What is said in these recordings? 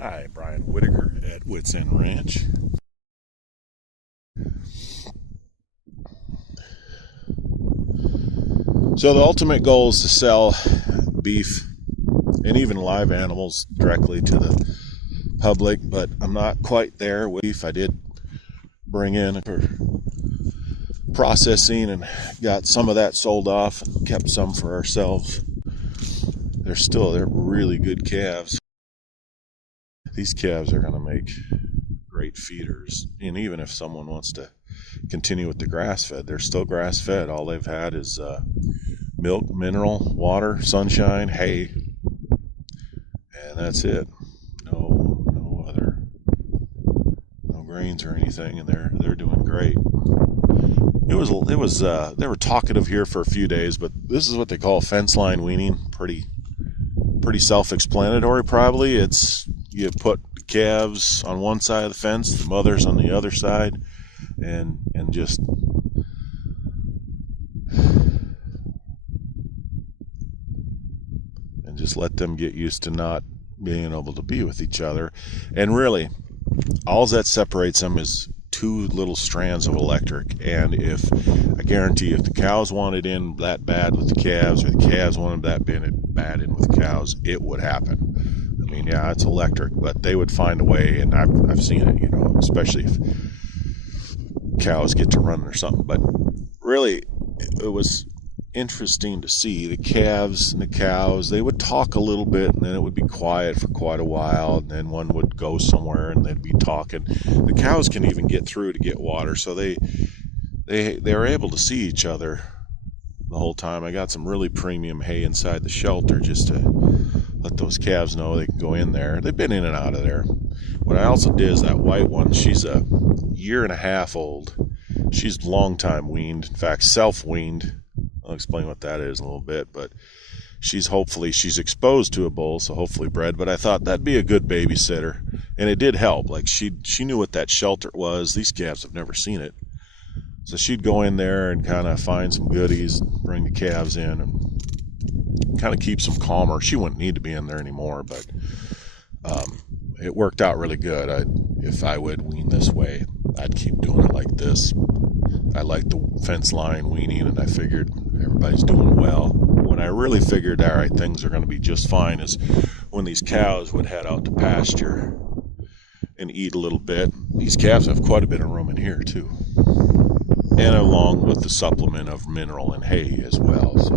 Hi, Brian Whitaker at Wits End Ranch. So the ultimate goal is to sell beef and even live animals directly to the public, but I'm not quite there with beef. I did bring in for processing and got some of that sold off and kept some for ourselves. They're really good calves. These calves are going to make great feeders, and even if someone wants to continue with the grass fed, they're still grass fed. All they've had is milk, mineral, water, sunshine, hay, and that's it. No other, no grains or anything, and they're doing great. It was they were talkative here for a few days, but this is what they call fence line weaning. Pretty self-explanatory, probably. It's you put the calves on one side of the fence, the mothers on the other side, and just let them get used to not being able to be with each other. And really, all that separates them is two little strands of electric. And I guarantee if the cows wanted in that bad with the calves, or the calves wanted that bad in with the cows, it would happen. I mean, yeah, it's electric, but they would find a way, and I've seen it, especially if cows get to run or something. But really, it was interesting to see the calves and the cows. They would talk a little bit, and then it would be quiet for quite a while, and then one would go somewhere and they'd be talking. The cows can even get through to get water, so they're able to see each other the whole time. I got some really premium hay inside the shelter just to let those calves know they can go in there. They've been in and out of there. What I also did is that white one, she's a year and a half old. She's long time weaned, in fact self-weaned. I'll explain what that is in a little bit, but she's exposed to a bull, so hopefully bred. But I thought that'd be a good babysitter, and it did help. Like she knew what that shelter was. These calves have never seen it, so she'd go in there and kind of find some goodies, and bring the calves in, and kind of keeps them calmer. She wouldn't need to be in there anymore, but it worked out really good. If I would wean this way, I'd keep doing it like this. I like the fence line weaning, and I figured everybody's doing well. When I really figured, all right, things are going to be just fine, is when these cows would head out to pasture and eat a little bit. These calves have quite a bit of room in here too, and along with the supplement of mineral and hay as well. So,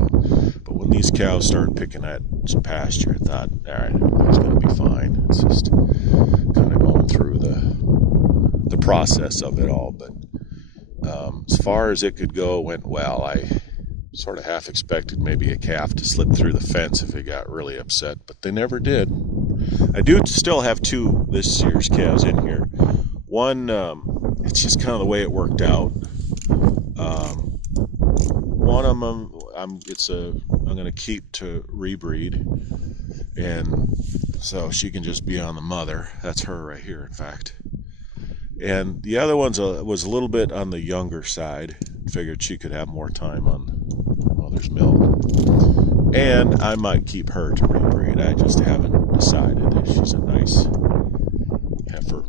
but when these cows started picking at some pasture, I thought, all right, everything's going to be fine. It's just kind of going through the process of it all. But as far as it could go, it went well. I sort of half expected maybe a calf to slip through the fence if it got really upset, but they never did. I do still have two this year's calves in here. One, it's just kind of the way it worked out. One of them, I'm going to keep to rebreed, and so she can just be on the mother. That's her right here, in fact. And the other one was a little bit on the younger side. Figured she could have more time on mother's milk. And I might keep her to rebreed. I just haven't decided if she's a nice heifer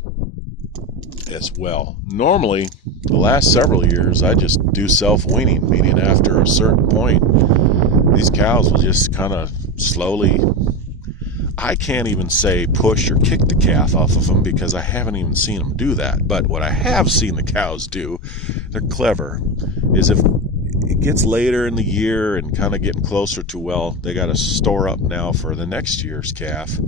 as well. Normally, the last several years, I just do self-weaning, meaning after a certain point, these cows will just kind of slowly... I can't even say push or kick the calf off of them because I haven't even seen them do that. But what I have seen the cows do, they're clever, is if it gets later in the year and kind of getting closer to, well, they got to store up now for the next year's calf.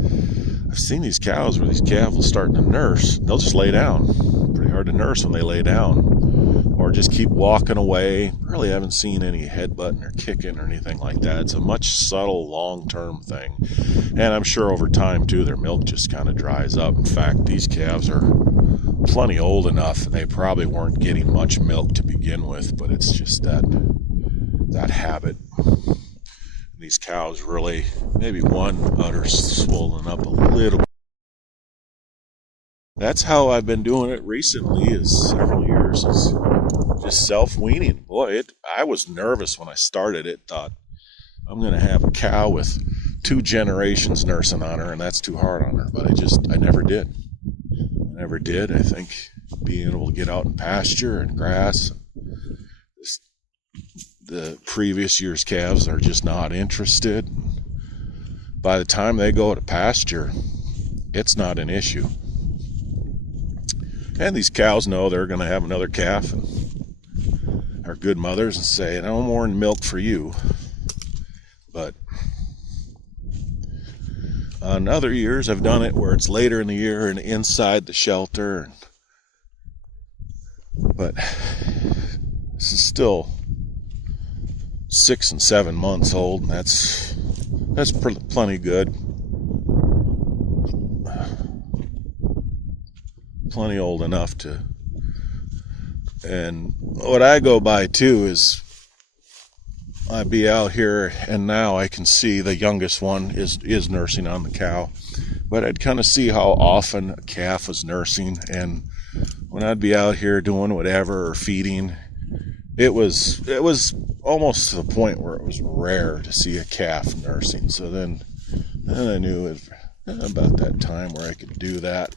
I've seen these cows where these calves will start to nurse. They'll just lay down. Pretty hard to nurse when they lay down. Or just keep walking away. Really haven't seen any headbutting or kicking or anything like that. It's a much subtle, long-term thing. And I'm sure over time, too, their milk just kind of dries up. In fact, these calves are plenty old enough, and they probably weren't getting much milk to begin with, but it's just that habit. These cows really, maybe one udder swollen up a little. That's how I've been doing it recently, is several years, is just self-weaning. Boy, I was nervous when I started it. Thought, I'm going to have a cow with 2 generations nursing on her, and that's too hard on her. But I never did. I think being able to get out in pasture and grass, the previous year's calves are just not interested. By the time they go to pasture, it's not an issue. And these cows know they're going to have another calf and are good mothers and say, no more milk for you. But on other years, I've done it where it's later in the year and inside the shelter. But this is still 6 and 7 months old, and that's plenty good. Plenty old enough to. And what I go by too is I'd be out here, and now I can see the youngest one is nursing on the cow, but I'd kind of see how often a calf was nursing. And when I'd be out here doing whatever or feeding, it was almost to the point where it was rare to see a calf nursing. So then I knew about that time where I could do that.